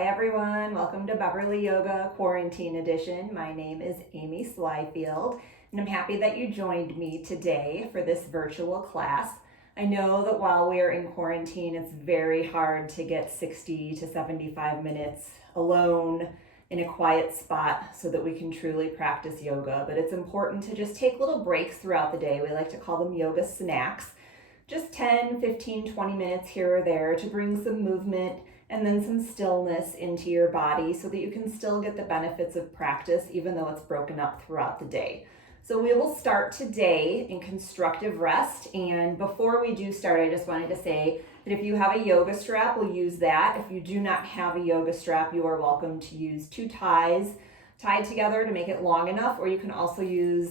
Hi everyone, welcome to Beverly Yoga Quarantine Edition. My name is Amy Slyfield and I'm happy that you joined me today for this virtual class. I know that while we are in quarantine, it's very hard to get 60 to 75 minutes alone in a quiet spot so that we can truly practice yoga, but it's important to just take little breaks throughout the day. We like to call them yoga snacks. Just 10, 15, 20 minutes here or there to bring some movement and then some stillness into your body so that you can still get the benefits of practice even though it's broken up throughout the day. So we will start today in constructive rest, and before we do start, I just wanted to say that if you have a yoga strap, we'll use that. If you do not have a yoga strap, you are welcome to use two ties tied together to make it long enough, or you can also use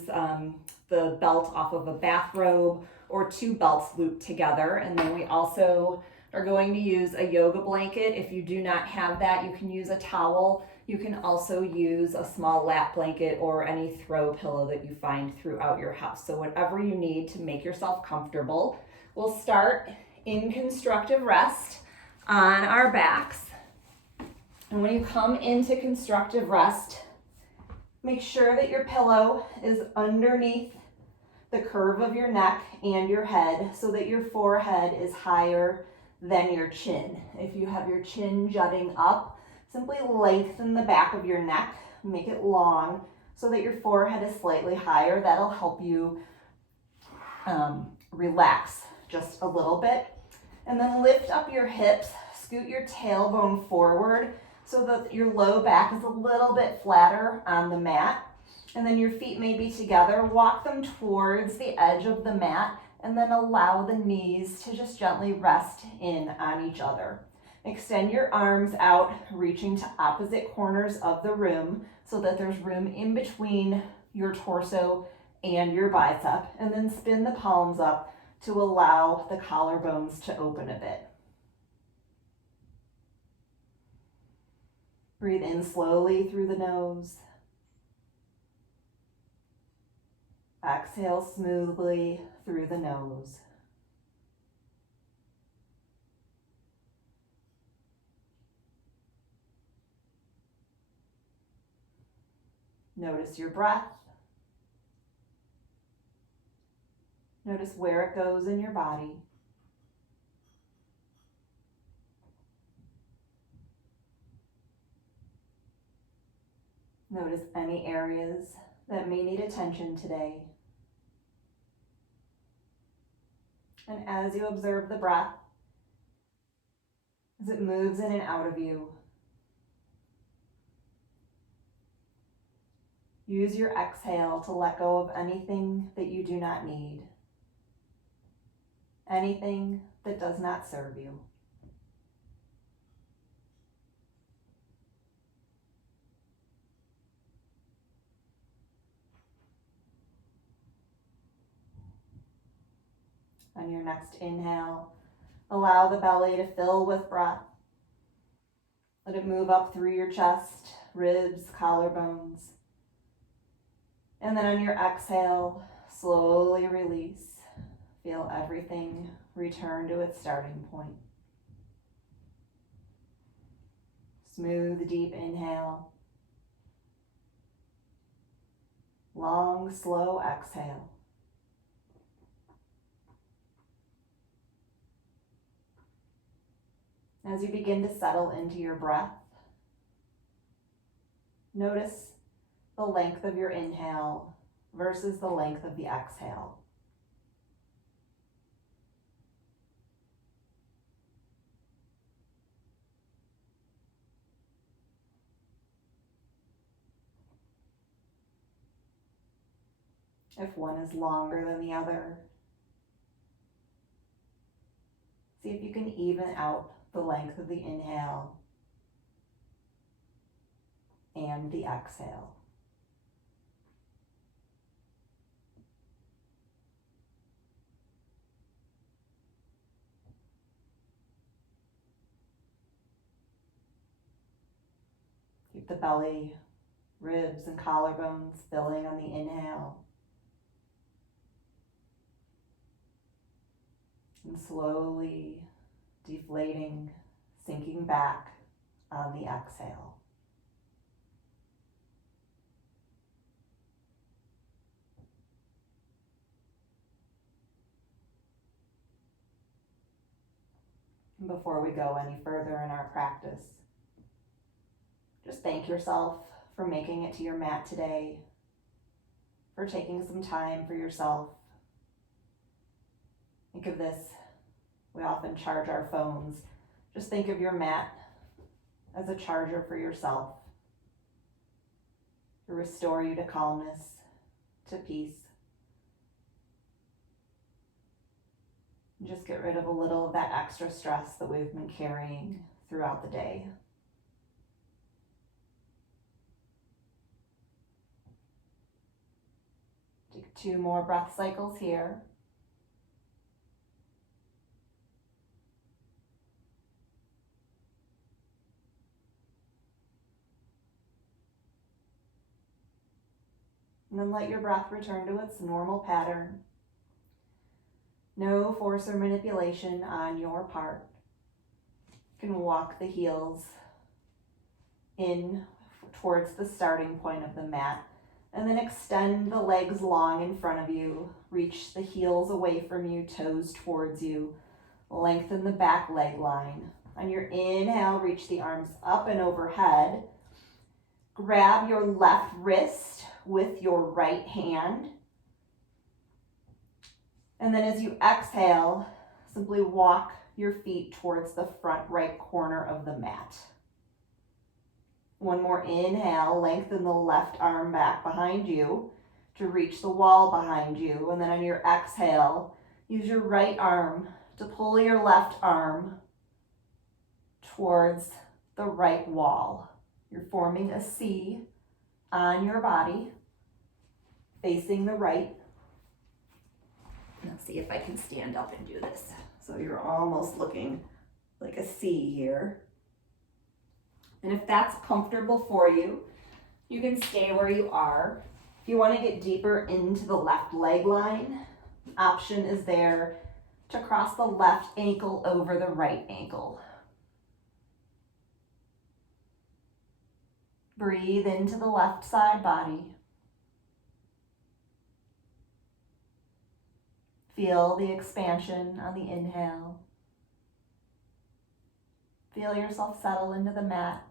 the belt off of a bathrobe or two belts looped together. And then we also are going to use a yoga blanket. If you do not have that, you can use a towel. You can also use a small lap blanket or any throw pillow that you find throughout your house. So whatever you need to make yourself comfortable. We'll start in constructive rest on our backs. And when you come into constructive rest, make sure that your pillow is underneath the curve of your neck and your head so that your forehead is higher than your chin. If you have your chin jutting up, simply lengthen the back of your neck, make it long so that your forehead is slightly higher. That'll help you relax just a little bit. And then lift up your hips, scoot your tailbone forward so that your low back is a little bit flatter on the mat. And then your feet may be together. Walk them towards the edge of the mat and then allow the knees to just gently rest in on each other. Extend your arms out, reaching to opposite corners of the room so that there's room in between your torso and your bicep, and then spin the palms up to allow the collarbones to open a bit. Breathe in slowly through the nose. Exhale smoothly through the nose. Notice your breath. Notice where it goes in your body. Notice any areas that may need attention today. And as you observe the breath, as it moves in and out of you, use your exhale to let go of anything that you do not need, anything that does not serve you. On your next inhale, allow the belly to fill with breath. Let it move up through your chest, ribs, collarbones. And then on your exhale, slowly release. Feel everything return to its starting point. Smooth, deep inhale. Long, slow exhale. As you begin to settle into your breath, notice the length of your inhale versus the length of the exhale. If one is longer than the other, see if you can even out the length of the inhale and the exhale. Keep the belly, ribs, and collarbones filling on the inhale. And slowly deflating, sinking back on the exhale. Before we go any further in our practice, just thank yourself for making it to your mat today, for taking some time for yourself. Think of this, we often charge our phones. Just think of your mat as a charger for yourself, to restore you to calmness, to peace. Just get rid of a little of that extra stress that we've been carrying throughout the day. Take 2 more breath cycles here. And then let your breath return to its normal pattern. No force or manipulation on your part. You can walk the heels in towards the starting point of the mat, and then extend the legs long in front of you. Reach the heels away from you, toes towards you. Lengthen the back leg line. On your inhale, reach the arms up and overhead. Grab your left wrist with your right hand. And then as you exhale, simply walk your feet towards the front right corner of the mat. One more inhale, lengthen the left arm back behind you to reach the wall behind you. And then on your exhale, use your right arm to pull your left arm towards the right wall. You're forming a C on your body, facing the right. Let's see if I can stand up and do this. So you're almost looking like a C here. And if that's comfortable for you, you can stay where you are. If you want to get deeper into the left leg line, option is there to cross the left ankle over the right ankle. Breathe into the left side body. Feel the expansion on the inhale. Feel yourself settle into the mat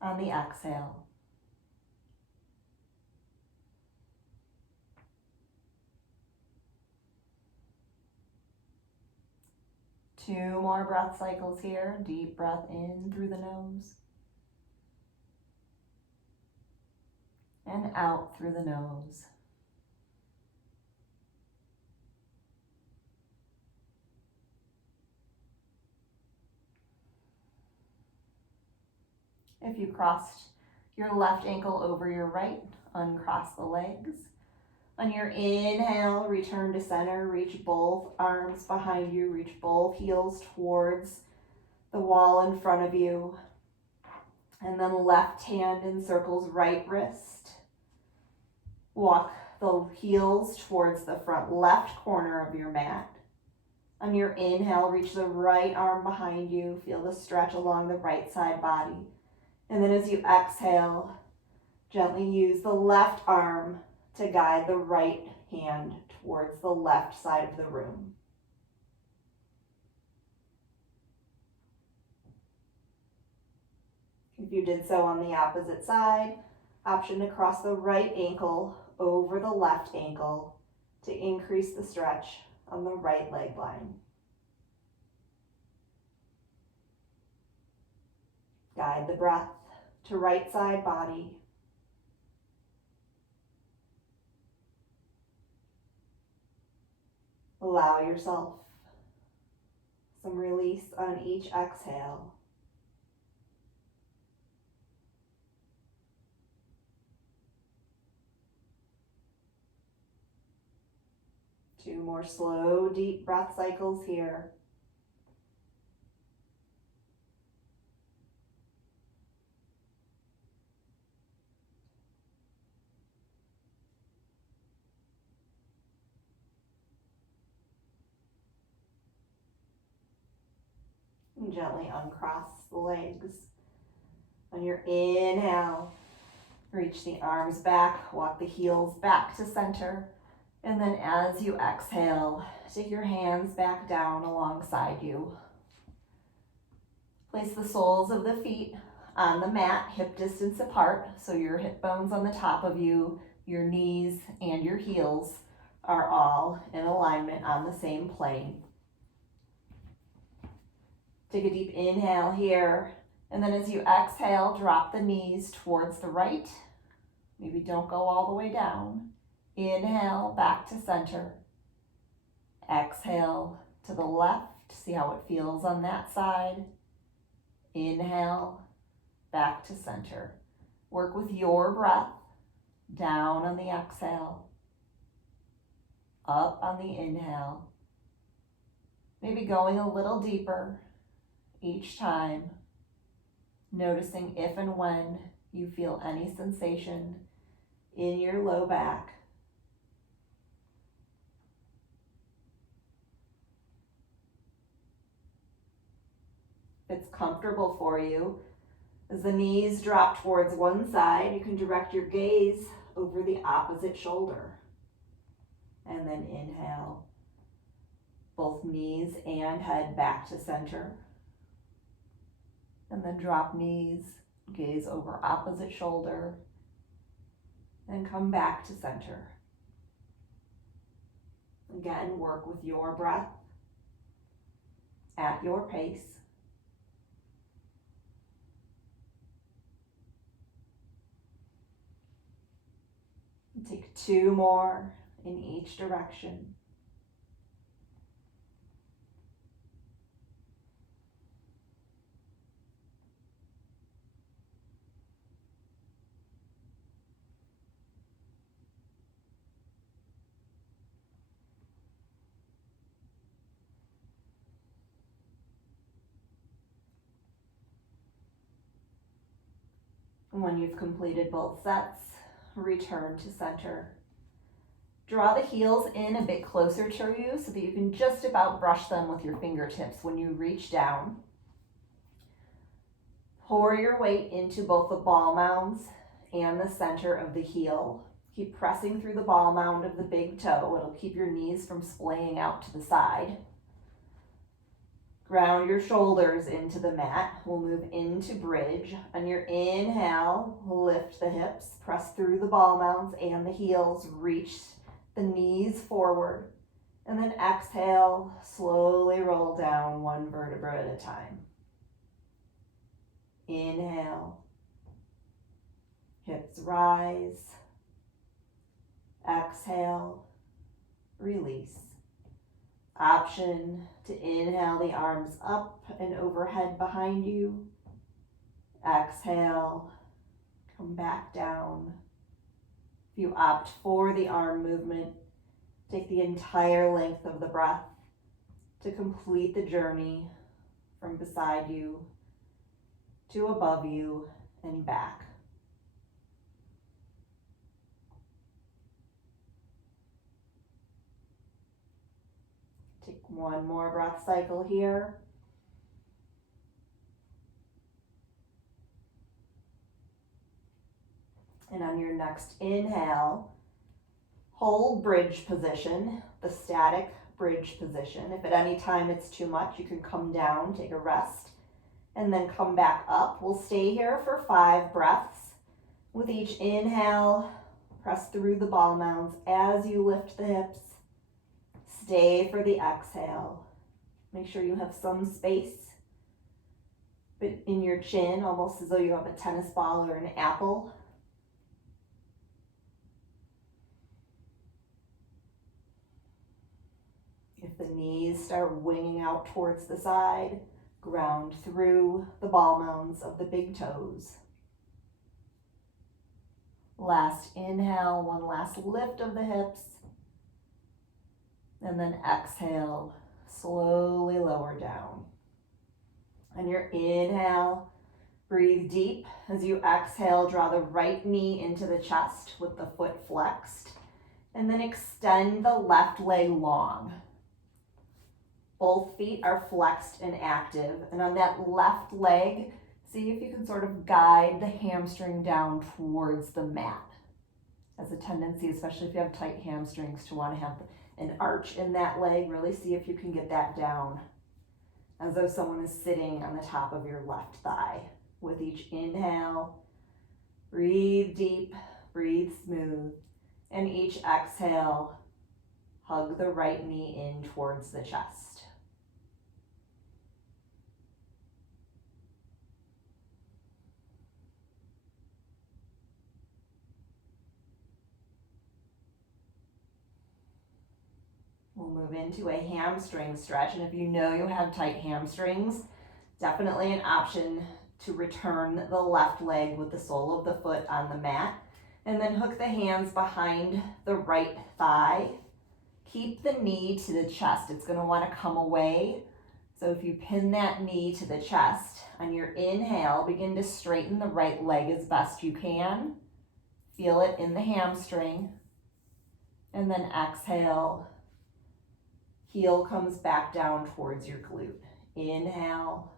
on the exhale. Two more breath cycles here. Deep breath in through the nose and out through the nose. If you crossed your left ankle over your right, uncross the legs. On your inhale, return to center, reach both arms behind you, reach both heels towards the wall in front of you. And then left hand encircles right wrist. Walk the heels towards the front left corner of your mat. On your inhale, reach the right arm behind you. Feel the stretch along the right side body. And then as you exhale, gently use the left arm to guide the right hand towards the left side of the room. If you did so on the opposite side, option to cross the right ankle over the left ankle to increase the stretch on the right leg line. Guide the breath to right side body. Allow yourself some release on each exhale. Two more slow, deep breath cycles here. And gently uncross the legs. On your inhale, reach the arms back, walk the heels back to center. And then as you exhale, take your hands back down alongside you. Place the soles of the feet on the mat, hip distance apart, so your hip bones on the top of you, your knees and your heels are all in alignment on the same plane. Take a deep inhale here, and then as you exhale, drop the knees towards the right. Maybe don't go all the way down. Inhale, back to center. Exhale to the left, see how it feels on that side. Inhale, back to center. Work with your breath. Down on the exhale. Up on the inhale. Maybe going a little deeper each time. Noticing if and when you feel any sensation in your low back. If it's comfortable for you, as the knees drop towards one side, you can direct your gaze over the opposite shoulder. And then inhale, both knees and head back to center. And then drop knees, gaze over opposite shoulder, and come back to center. Again, work with your breath at your pace. Take 2 more in each direction. When you've completed both sets, return to center. Draw the heels in a bit closer to you so that you can just about brush them with your fingertips when you reach down. Pour your weight into both the ball mounds and the center of the heel. Keep pressing through the ball mound of the big toe. It'll keep your knees from splaying out to the side. Ground your shoulders into the mat. We'll move into bridge. On your inhale, lift the hips, press through the ball mounds and the heels, reach the knees forward. And then exhale, slowly roll down one vertebra at a time. Inhale, hips rise. Exhale, release. Option to inhale the arms up and overhead behind you. Exhale, come back down. If you opt for the arm movement, take the entire length of the breath to complete the journey from beside you to above you and back. Take one more breath cycle here. And on your next inhale, hold bridge position, the static bridge position. If at any time it's too much, you can come down, take a rest, and then come back up. We'll stay here for 5 breaths. With each inhale, press through the ball mounds as you lift the hips. Stay for the exhale. Make sure you have some space in your chin, almost as though you have a tennis ball or an apple. If the knees start winging out towards the side, ground through the ball mounds of the big toes. Last inhale, one last lift of the hips. And then exhale, slowly lower down. On your inhale, breathe deep. As you exhale, draw the right knee into the chest with the foot flexed. And then extend the left leg long. Both feet are flexed and active. And on that left leg, see if you can sort of guide the hamstring down towards the mat. Has a tendency, especially if you have tight hamstrings, to want to have an arch in that leg. Really see if you can get that down as though someone is sitting on the top of your left thigh. With each inhale, breathe deep, breathe smooth, and each exhale, hug the right knee in towards the chest. We'll move into a hamstring stretch, and if you know you have tight hamstrings, definitely an option to return the left leg with the sole of the foot on the mat, and then hook the hands behind the right thigh. Keep the knee to the chest. It's going to want to come away. So if you pin that knee to the chest, on your inhale, begin to straighten the right leg as best you can. Feel it in the hamstring. And then exhale. Heel comes back down towards your glute. Inhale,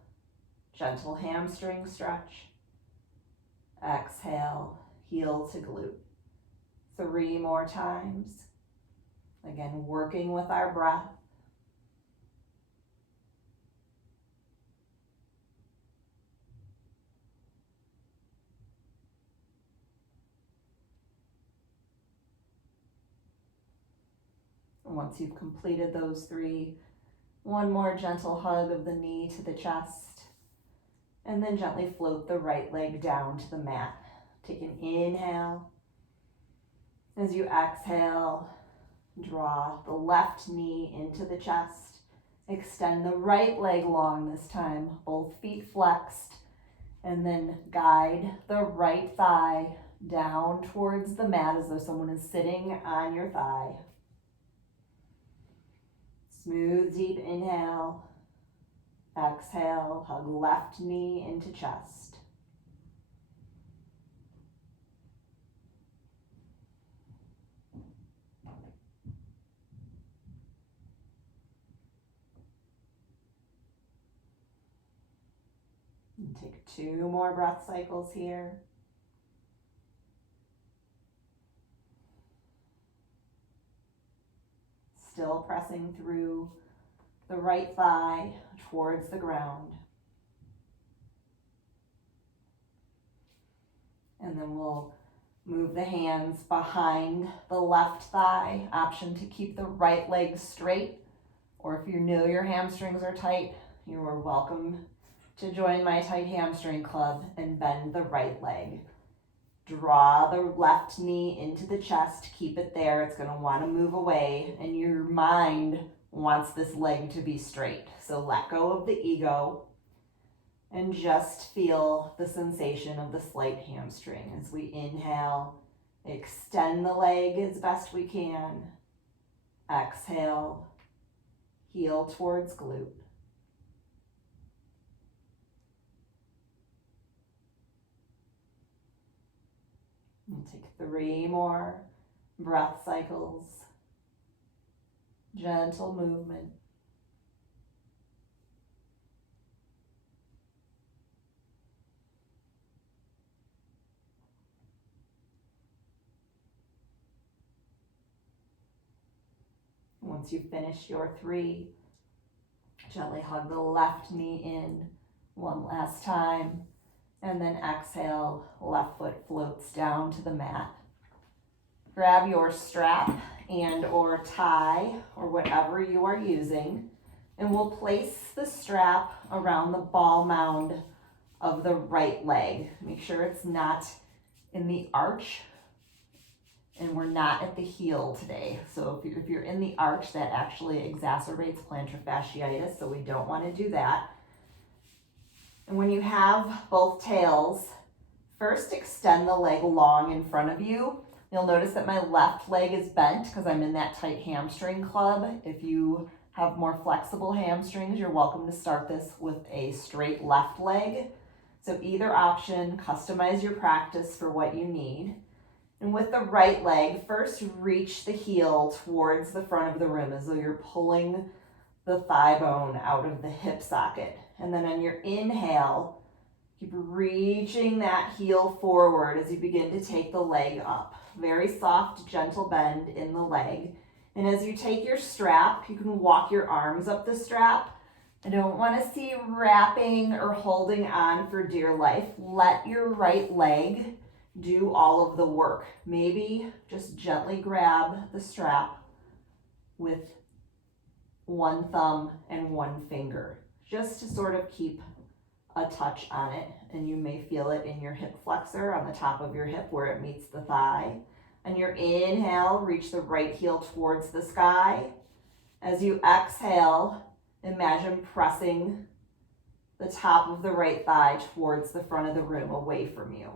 gentle hamstring stretch. Exhale, heel to glute. 3 more times. Again, working with our breath. Once you've completed those 3, one more gentle hug of the knee to the chest, and then gently float the right leg down to the mat. Take an inhale. As you exhale, draw the left knee into the chest. Extend the right leg long this time, both feet flexed, and then guide the right thigh down towards the mat as though someone is sitting on your thigh. Smooth, deep inhale. Exhale, hug left knee into chest. And take 2 more breath cycles here. Still pressing through the right thigh towards the ground. And then we'll move the hands behind the left thigh. Option to keep the right leg straight, or if you know your hamstrings are tight, you are welcome to join my tight hamstring club and bend the right leg. Draw the left knee into the chest, keep it there. It's going to want to move away, and your mind wants this leg to be straight. So let go of the ego and just feel the sensation of the slight hamstring. As we inhale, extend the leg as best we can. Exhale, heel towards glute. And take 3 more breath cycles. Gentle movement. Once you've finished your 3, gently hug the left knee in one last time. And then exhale, left foot floats down to the mat. Grab your strap and or tie or whatever you are using, and we'll place the strap around the ball mound of the right leg. Make sure it's not in the arch, and we're not at the heel today. So if you're in the arch, that actually exacerbates plantar fasciitis, so we don't want to do that. And when you have both tails, first extend the leg long in front of you. You'll notice that my left leg is bent because I'm in that tight hamstring club. If you have more flexible hamstrings, you're welcome to start this with a straight left leg. So either option, customize your practice for what you need. And with the right leg, first reach the heel towards the front of the room as though you're pulling the thigh bone out of the hip socket. And then on your inhale, Keep reaching that heel forward as you begin to take the leg up. Very soft, gentle bend in the leg. And as you take your strap, you can walk your arms up the strap. I don't want to see wrapping or holding on for dear life. Let your right leg do all of the work. Maybe just gently grab the strap with one thumb and one finger, just to sort of keep a touch on it. And you may feel it in your hip flexor on the top of your hip where it meets the thigh. On your inhale, reach the right heel towards the sky. As you exhale, imagine pressing the top of the right thigh towards the front of the room, away from you.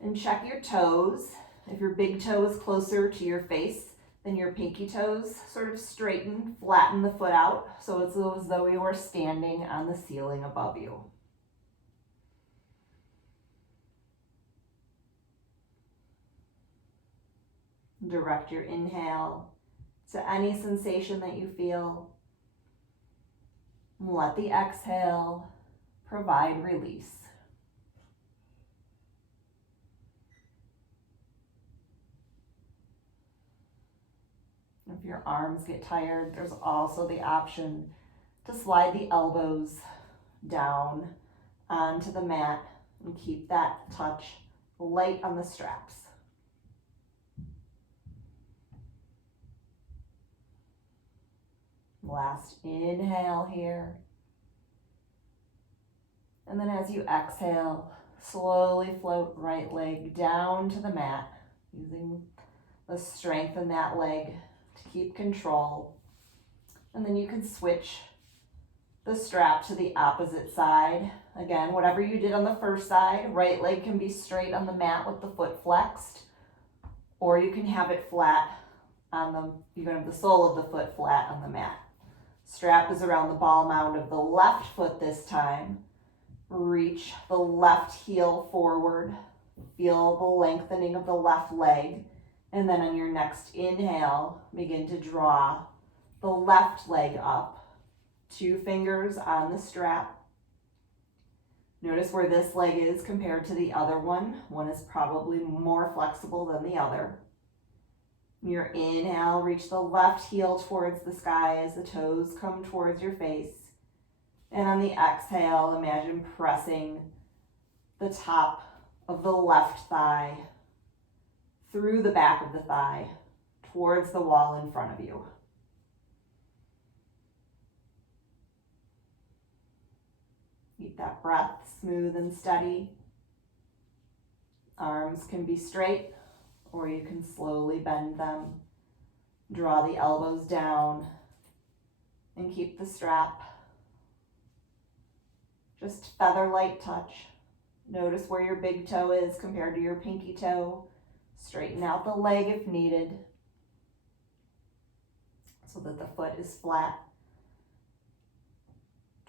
And check your toes. If your big toe is closer to your face than your pinky toes, sort of straighten, flatten the foot out so it's as though you are standing on the ceiling above you. Direct your inhale to any sensation that you feel. Let the exhale provide release. If your arms get tired, there's also the option to slide the elbows down onto the mat and keep that touch light on the straps. Last inhale here. And then as you exhale, slowly float right leg down to the mat, using the strength in that leg to keep control. And then you can switch the strap to the opposite side. Again, whatever you did on the first side, right leg can be straight on the mat with the foot flexed, or you can have it flat on you can have the sole of the foot flat on the mat. Strap is around the ball mound of the left foot this time. Reach the left heel forward. Feel the lengthening of the left leg. And then on your next inhale, begin to draw the left leg up. 2 fingers on the strap. Notice where this leg is compared to the other one. One is probably more flexible than the other. Your inhale, reach the left heel towards the sky as the toes come towards your face. And on the exhale, imagine pressing the top of the left thigh through the back of the thigh towards the wall in front of you. Keep that breath smooth and steady. Arms can be straight, or you can slowly bend them. Draw the elbows down and keep the strap. Just feather light touch. Notice where your big toe is compared to your pinky toe. Straighten out the leg if needed so that the foot is flat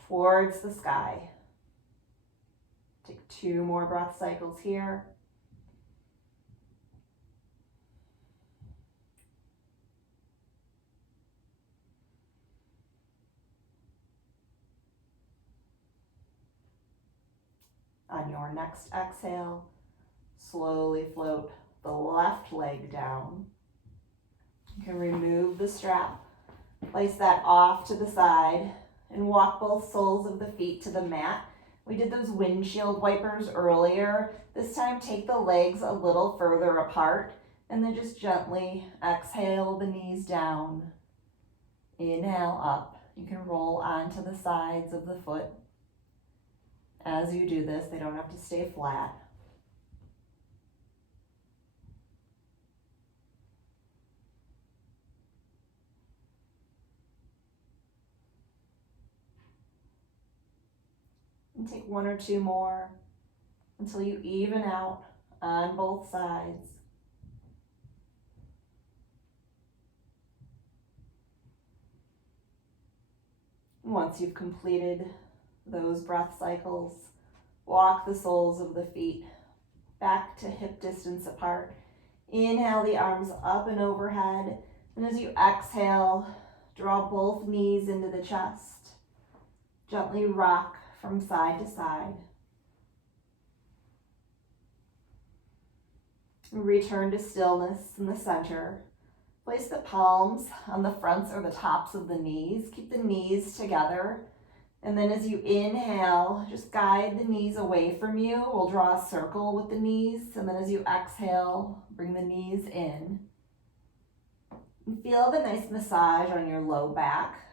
towards the sky. Take 2 more breath cycles here. On your next exhale, slowly float the left leg down. You can remove the strap, place that off to the side, and walk both soles of the feet to the mat. We did those windshield wipers earlier. This time, take the legs a little further apart, and then just gently exhale the knees down. Inhale up. You can roll onto the sides of the foot. As you do this, they don't have to stay flat. And take 1 or 2 more until you even out on both sides. Once you've completed those breath cycles, walk the soles of the feet back to hip distance apart. Inhale the arms up and overhead. And as you exhale, draw both knees into the chest. Gently rock from side to side. Return to stillness in the center. Place the palms on the fronts or the tops of the knees. Keep the knees together. And then as you inhale, just guide the knees away from you. We'll draw a circle with the knees. And then as you exhale, bring the knees in. And feel the nice massage on your low back.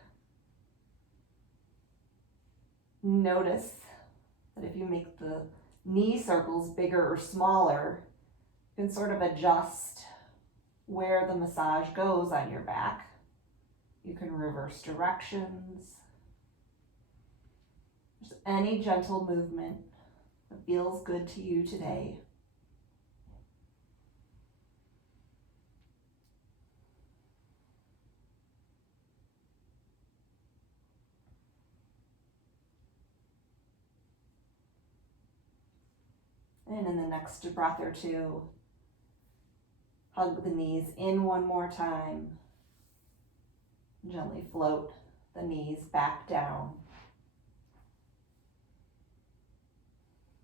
Notice that if you make the knee circles bigger or smaller, you can sort of adjust where the massage goes on your back. You can reverse directions. Just any gentle movement that feels good to you today. And in the next breath or two, hug the knees in one more time. Gently float the knees back down.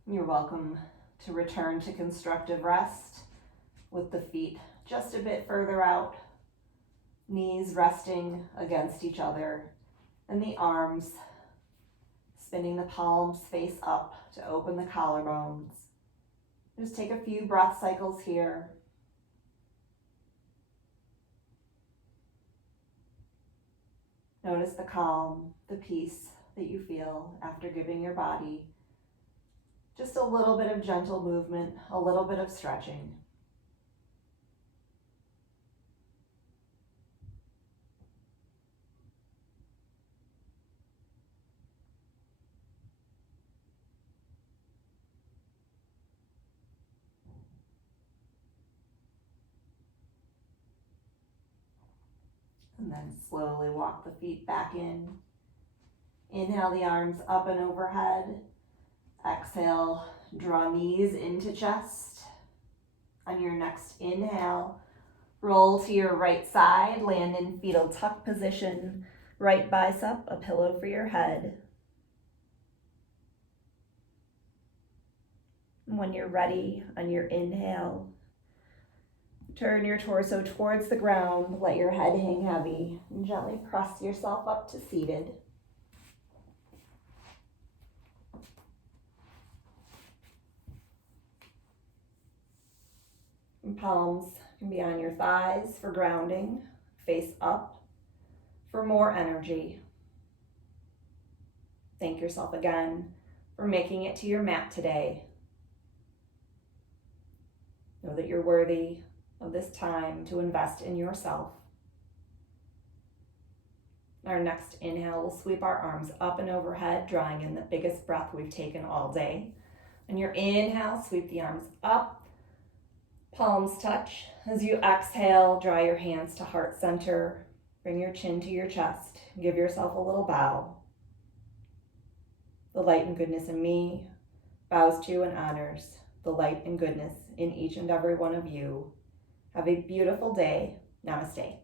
You're welcome to return to constructive rest with the feet just a bit further out, knees resting against each other, and the arms spinning the palms face up to open the collarbones. Just take a few breath cycles here. Notice the calm, the peace that you feel after giving your body just a little bit of gentle movement, a little bit of stretching. And then slowly walk the feet back in. Inhale the arms up and overhead. Exhale, draw knees into chest. On your next inhale, roll to your right side, land in fetal tuck position. Right bicep, a pillow for your head. And when you're ready, on your inhale, turn your torso towards the ground, let your head hang heavy, and gently press yourself up to seated. And palms can be on your thighs for grounding, face up for more energy. Thank yourself again for making it to your mat today. Know that you're worthy of this time to invest in yourself. Our next inhale, we'll sweep our arms up and overhead, drawing in the biggest breath we've taken all day. On your inhale, sweep the arms up, palms touch. As you exhale, draw your hands to heart center, bring your chin to your chest, give yourself a little bow. The light and goodness in me bows to and honors the light and goodness in each and every one of you. Have a beautiful day. Namaste.